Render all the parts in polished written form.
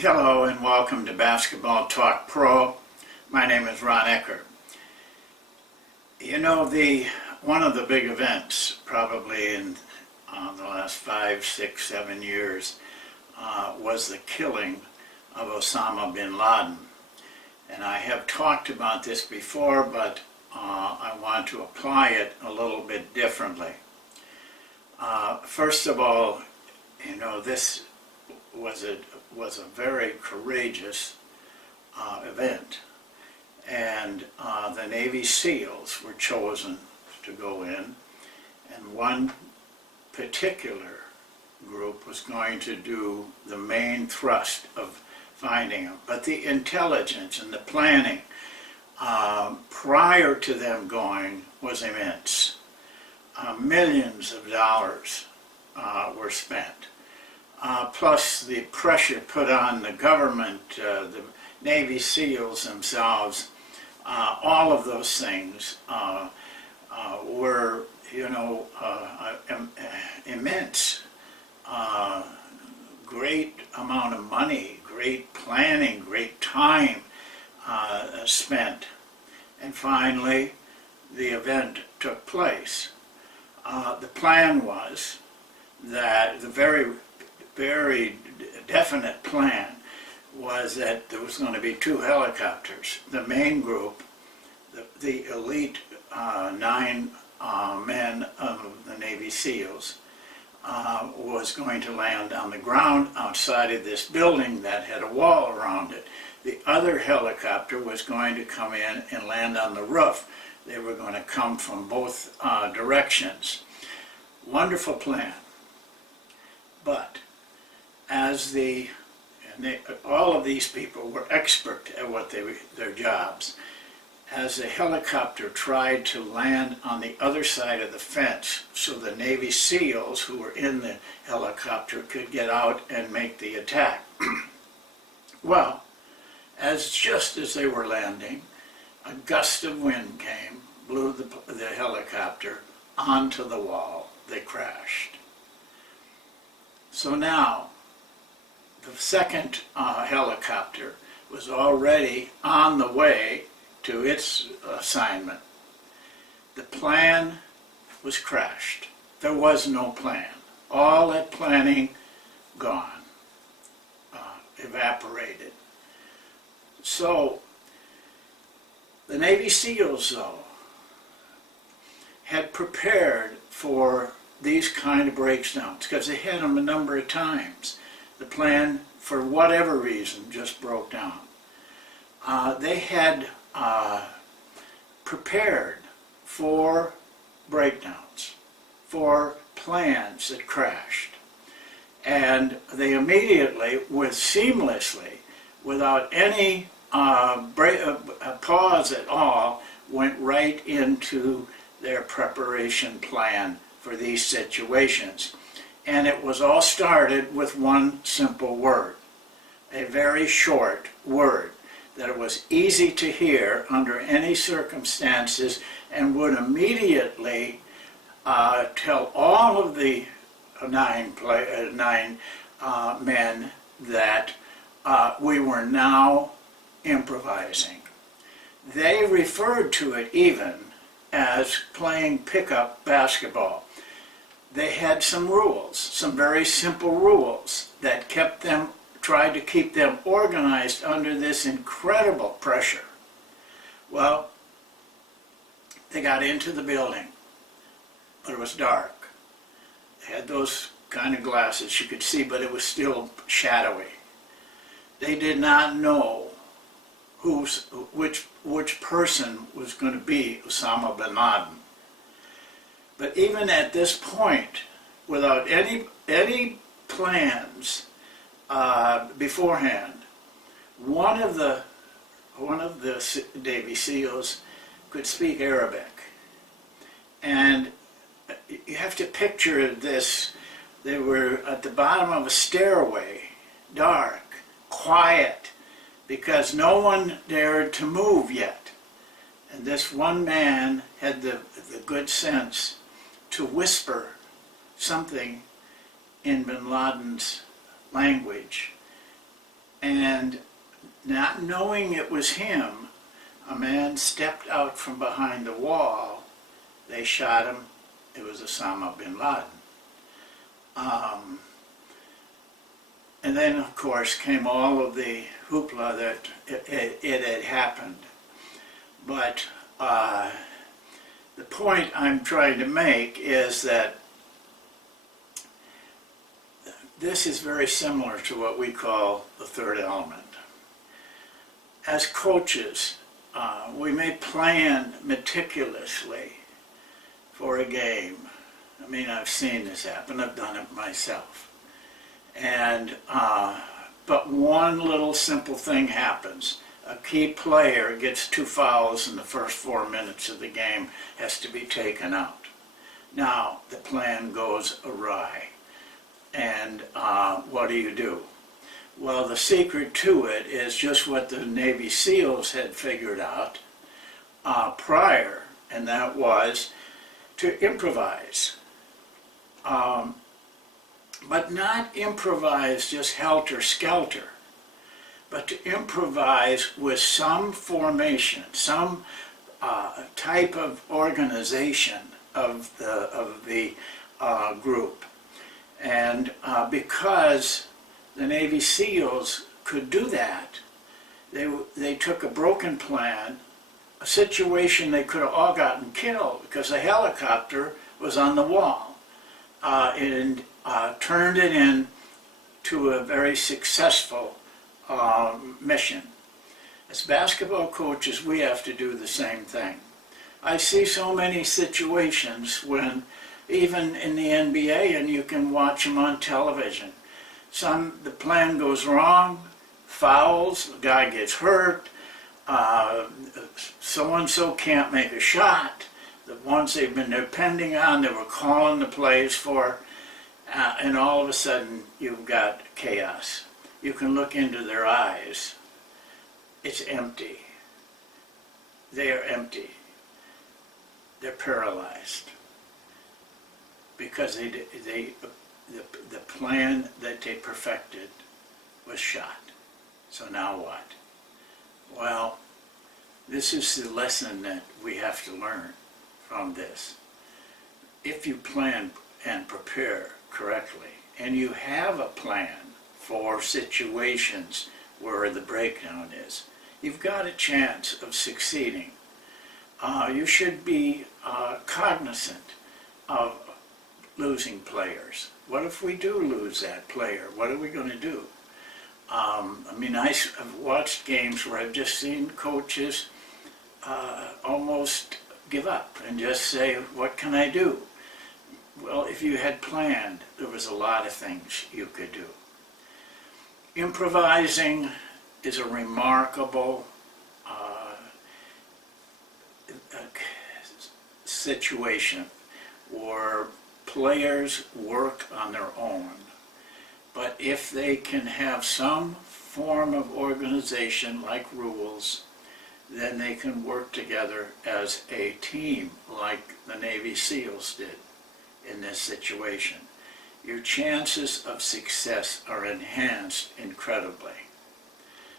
Hello and welcome to Basketball Talk Pro. My name is Ron Eckert. You know, one of the big events probably in the last 5, 6, 7 years was the killing of Osama bin Laden. And I have talked about this before, but I want to apply it a little bit differently. First of all, you know, this was a very courageous event, and the Navy SEALs were chosen to go in, and one particular group was going to do the main thrust of finding them. But the intelligence and the planning prior to them going was immense. Millions of dollars were spent. Plus the pressure put on the government, the Navy SEALs themselves, all of those things were, you know, immense. Great amount of money, great planning, great time spent. And finally, the event took place. The plan was that the very definite plan was that there was going to be 2 helicopters. The main group, the elite 9 men of the Navy SEALs, was going to land on the ground outside of this building that had a wall around it. The other helicopter was going to come in and land on the roof. They were going to come from both directions. Wonderful plan. But as all of these people were expert at what their jobs. As the helicopter tried to land on the other side of the fence so the Navy SEALs who were in the helicopter could get out and make the attack. Well, just as they were landing, a gust of wind came, blew the helicopter onto the wall. They crashed. So now, the second helicopter was already on the way to its assignment. The plan was crashed. There was no plan. All that planning gone, evaporated. So, the Navy SEALs, though, had prepared for these kind of breakdowns because they had them a number of times. The plan, for whatever reason, just broke down. They had prepared for breakdowns, for plans that crashed. And they immediately, seamlessly, without any pause at all, went right into their preparation plan for these situations. And it was all started with one simple word, a very short word that it was easy to hear under any circumstances and would immediately tell all of the nine men that we were now improvising. They referred to it even as playing pickup basketball. They had some rules, some very simple rules that tried to keep them organized under this incredible pressure. Well, they got into the building, but it was dark. They had those kind of glasses you could see, but it was still shadowy. They did not know which person was going to be Osama bin Laden. But even at this point, without any plans beforehand, one of the Navy SEALs could speak Arabic, and you have to picture this. They were at the bottom of a stairway, dark, quiet, because no one dared to move yet. And this one man had the good sense to whisper something in bin Laden's language and not knowing it was him, a man stepped out from behind the wall. They shot him. It was Osama bin Laden. And then, of course, came all of the hoopla that it had happened. But the point I'm trying to make is that this is very similar to what we call the third element. As coaches, we may plan meticulously for a game. I mean, I've seen this happen. I've done it myself. And but one little simple thing happens. A key player gets 2 fouls in the first 4 minutes of the game, has to be taken out. Now the plan goes awry. And what do? Well, the secret to it is just what the Navy SEALs had figured out prior, and that was to improvise. But not improvise just helter-skelter, but to improvise with some formation, some type of organization of the group. And because the Navy SEALs could do that, they took a broken plan, a situation they could have all gotten killed because the helicopter was on the wall, and turned it into a very successful mission. As basketball coaches, we have to do the same thing. I see so many situations when, even in the NBA, and you can watch them on television, the plan goes wrong, fouls, the guy gets hurt, so-and-so can't make a shot, the ones they've been depending on, they were calling the plays for, and all of a sudden you've got chaos. You can look into their eyes. It's empty. They are empty. They're paralyzed because the plan that they perfected was shot. So now what? Well, this is the lesson that we have to learn from this. If you plan and prepare correctly, and you have a plan for situations where the breakdown is, you've got a chance of succeeding. You should be cognizant of losing players. What if we do lose that player? What are we going to do? I mean, I've watched games where I've just seen coaches almost give up and just say, what can I do? Well, if you had planned, there was a lot of things you could do. Improvising is a remarkable situation where players work on their own. But if they can have some form of organization like rules, then they can work together as a team like the Navy SEALs did in this situation. Your chances of success are enhanced incredibly.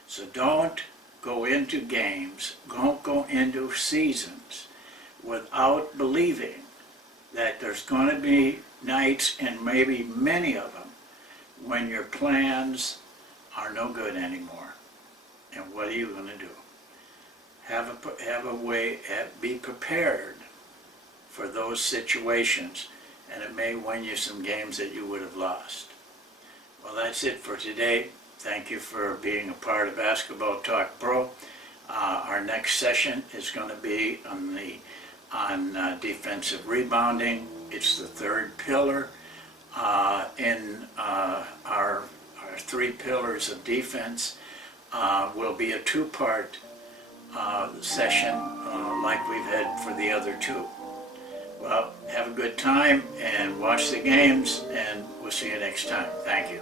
So don't go into games, don't go into seasons without believing that there's going to be nights, and maybe many of them, when your plans are no good anymore. And what are you going to do? Have a way, be prepared for those situations, and it may win you some games that you would have lost. Well, that's it for today. Thank you for being a part of Basketball Talk Pro. Our next session is going to be on defensive rebounding. It's the third pillar in our 3 pillars of defense. Will be a 2-part session like we've had for the other 2. Well, have a good time and watch the games, and we'll see you next time. Thank you.